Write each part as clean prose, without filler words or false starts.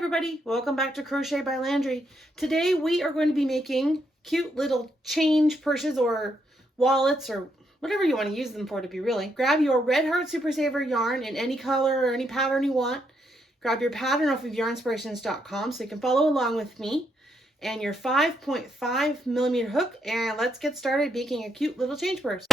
everybody, welcome back to Crochet by Landry. Today we are going to be making cute little change purses or wallets or whatever you want to use them for, to be really. Grab your Red Heart Super Saver yarn in any color or any pattern you want. Grab your pattern off of yarnspirations.com so you can follow along with me, and your 5.5 millimeter hook, and let's get started making a cute little change purse.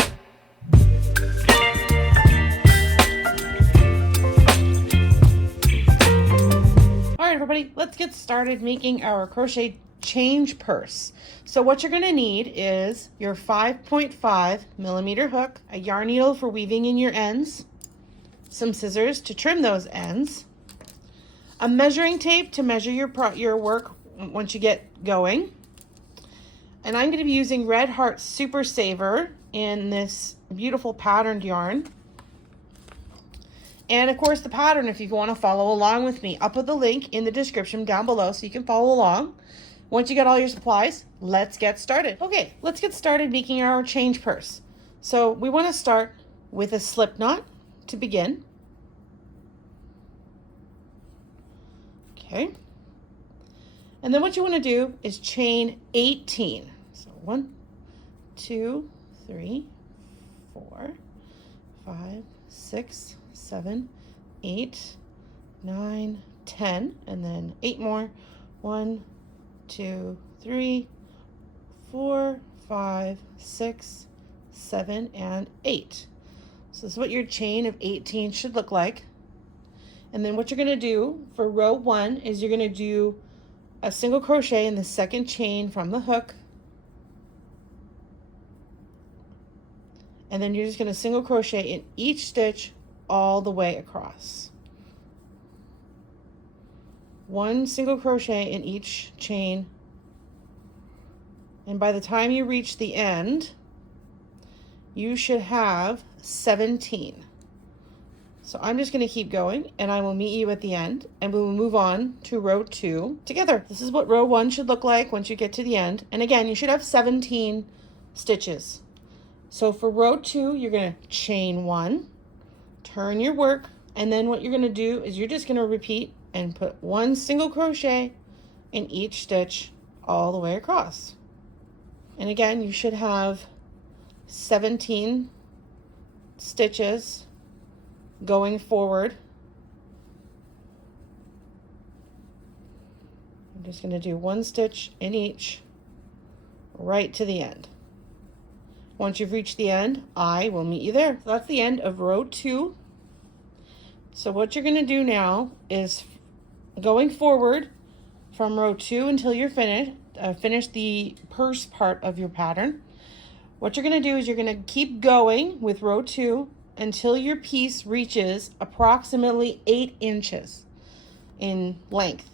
Alright everybody, let's get started making our crochet change purse. So what you're going to need is your 5.5 millimeter hook, a yarn needle for weaving in your ends, some scissors to trim those ends, a measuring tape to measure your work once you get going, and I'm going to be using Red Heart Super Saver in this beautiful patterned yarn. And of course the pattern, if you want to follow along with me, I'll put the link in the description down below so you can follow along. Once you got all your supplies, let's get started. Okay, let's get started making our change purse. So we want to start with a slip knot to begin. Okay. And then what you want to do is chain 18. So 1, 2, 3, 4, 5, 6, 7, 8, 9, 10, and then 8 more. 1, 2, 3, 4, 5, 6, 7, and 8. So this is what your chain of 18 should look like. And then what you're going to do for row 1 is you're going to do a single crochet in the second chain from the hook. And then you're just going to single crochet in each stitch all the way across. 1 single crochet in each chain, and by the time you reach the end you should have 17. So I'm just going to keep going and I will meet you at the end and we will move on to row 2 together. This is what row 1 should look like once you get to the end, and again you should have 17 stitches. So for row 2 you're going to chain 1, turn your work, and then what you're going to do is you're just going to repeat and put 1 single crochet in each stitch all the way across. And again, you should have 17 stitches going forward. I'm just going to do 1 stitch in each right to the end. Once you've reached the end, I will meet you there. So that's the end of row 2. So what you're going to do now is going forward from row 2 until you're finished, finish the purse part of your pattern. What you're going to do is you're going to keep going with row 2 until your piece reaches approximately 8 inches in length.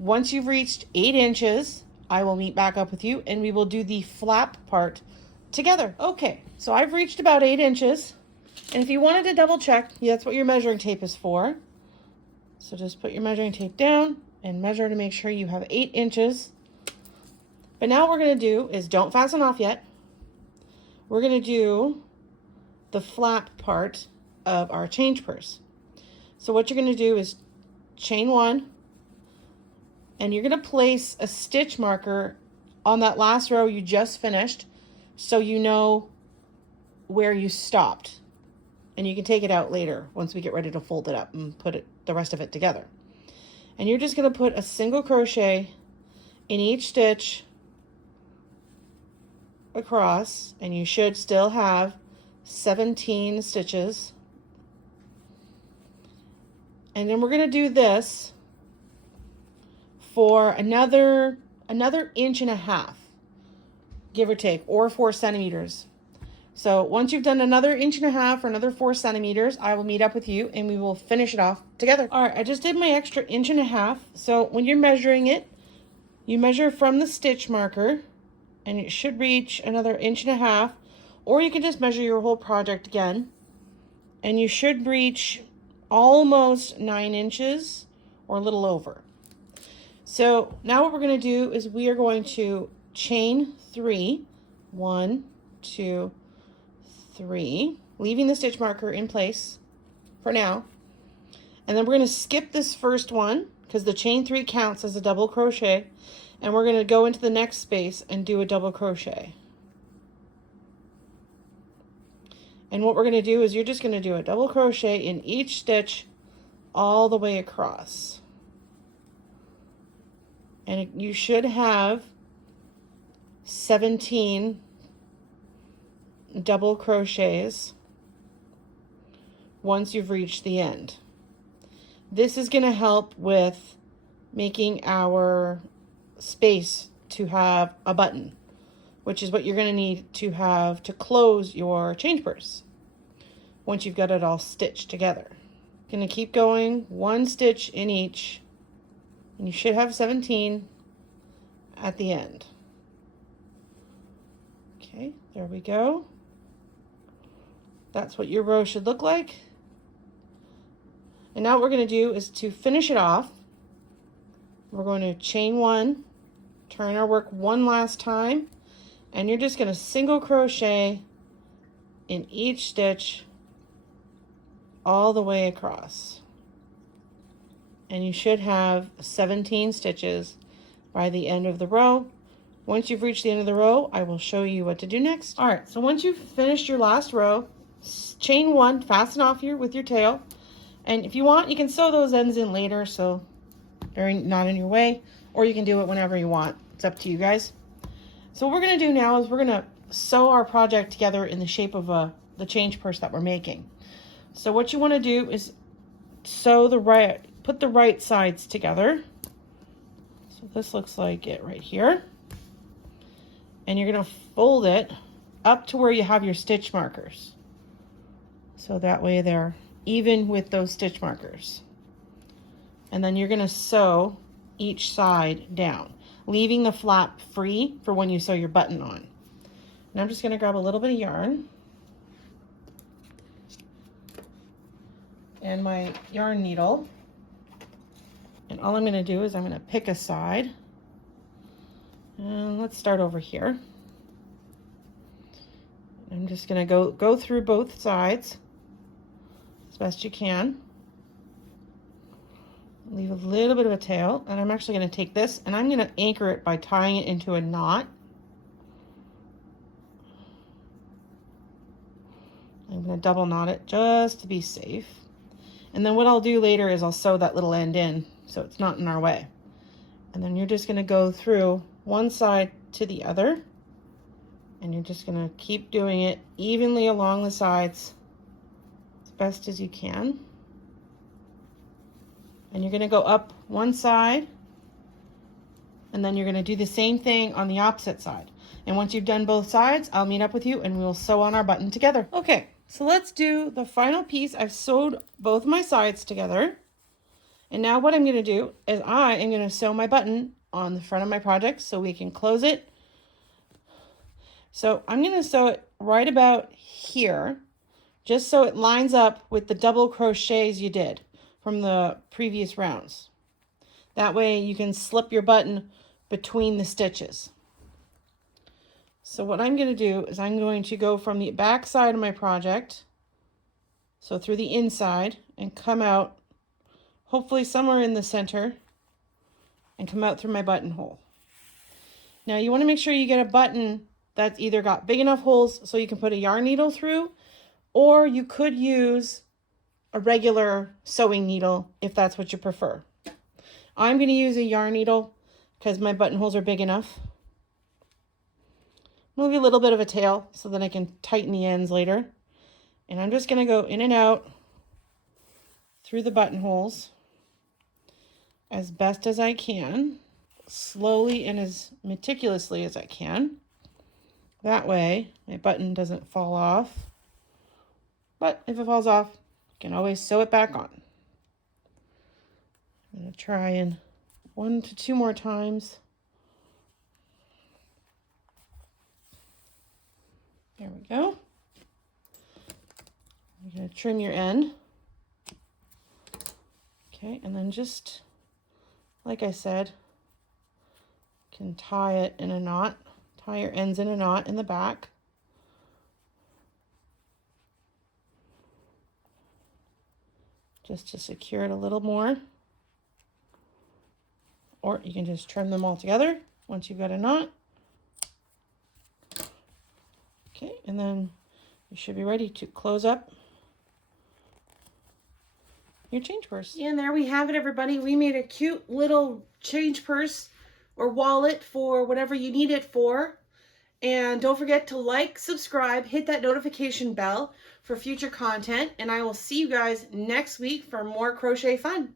Once you've reached 8 inches, I will meet back up with you and we will do the flap part together. Okay, so I've reached about 8 inches, and if you wanted to double check, that's what your measuring tape is for. So just put your measuring tape down and measure to make sure you have 8 inches. But now what we're going to do is, don't fasten off yet. We're going to do the flap part of our change purse. So what you're going to do is chain 1, and you're going to place a stitch marker on that last row you just finished, so you know where you stopped, and you can take it out later once we get ready to fold it up and put the rest of it together. And you're just going to put a single crochet in each stitch across, and you should still have 17 stitches. And then we're going to do this for another 1.5 inches, give or take, or 4 centimeters. So once you've done another 1.5 inches or another 4 centimeters, I will meet up with you and we will finish it off together. All right, I just did my extra 1.5 inches. So when you're measuring it, you measure from the stitch marker and it should reach another 1.5 inches, or you can just measure your whole project again and you should reach almost 9 inches or a little over. So now what we're going to do is we are going to chain 3, 1, 2, 3, leaving the stitch marker in place for now. And then we're going to skip this first one because the chain 3 counts as a double crochet, and we're going to go into the next space and do a double crochet. And what we're going to do is you're just going to do a double crochet in each stitch all the way across. And you should have 17 double crochets once you've reached the end. This is going to help with making our space to have a button, which is what you're going to need to have to close your change purse once you've got it all stitched together. Going to keep going, one stitch in each, and you should have 17 at the end. Okay, there we go. That's what your row should look like. And now what we're going to do is to finish it off, we're going to chain 1, turn our work one last time, and you're just going to single crochet in each stitch all the way across. And you should have 17 stitches by the end of the row. Once you've reached the end of the row, I will show you what to do next. All right, so once you've finished your last row, chain 1, fasten off here with your tail. And if you want, you can sew those ends in later, so they're not in your way, or you can do it whenever you want. It's up to you guys. So what we're going to do now is we're going to sew our project together in the shape of the change purse that we're making. So what you want to do is put the right sides together. So this looks like it right here. And you're going to fold it up to where you have your stitch markers. So that way they're even with those stitch markers. And then you're going to sew each side down, leaving the flap free for when you sew your button on. And I'm just going to grab a little bit of yarn and my yarn needle. And all I'm going to do is I'm going to pick a side. And let's start over here. I'm just going to go through both sides as best you can. Leave a little bit of a tail, and I'm actually going to take this and I'm going to anchor it by tying it into a knot. I'm going to double knot it just to be safe. And then what I'll do later is I'll sew that little end in so it's not in our way. And then you're just going to go through one side to the other, and you're just going to keep doing it evenly along the sides as best as you can. And you're going to go up one side, and then you're going to do the same thing on the opposite side. And once you've done both sides, I'll meet up with you and we'll sew on our button together. Okay, so let's do the final piece. I've sewed both my sides together. And now what I'm going to do is I am going to sew my button on the front of my project so we can close it. So I'm going to sew it right about here, just so it lines up with the double crochets you did from the previous rounds. That way you can slip your button between the stitches. So what I'm going to do is I'm going to go from the back side of my project, so through the inside, and come out hopefully somewhere in the center and come out through my buttonhole. Now you want to make sure you get a button that's either got big enough holes so you can put a yarn needle through, or you could use a regular sewing needle if that's what you prefer. I'm going to use a yarn needle because my buttonholes are big enough. Maybe a little bit of a tail so that I can tighten the ends later. And I'm just going to go in and out through the buttonholes as best as I can, slowly and as meticulously as I can. That way my button doesn't fall off. But if it falls off, you can always sew it back on. I'm going to try in 1 to 2 more times. There we go. You're going to trim your end. Okay, and then just like I said, you can tie it in a knot, tie your ends in a knot in the back. Just to secure it a little more. or you can just trim them all together once you've got a knot. Okay, and then you should be ready to close up your change purse. And there we have it, everybody. We made a cute little change purse or wallet for whatever you need it for. And don't forget to like, subscribe, hit that notification bell for future content. And I will see you guys next week for more crochet fun.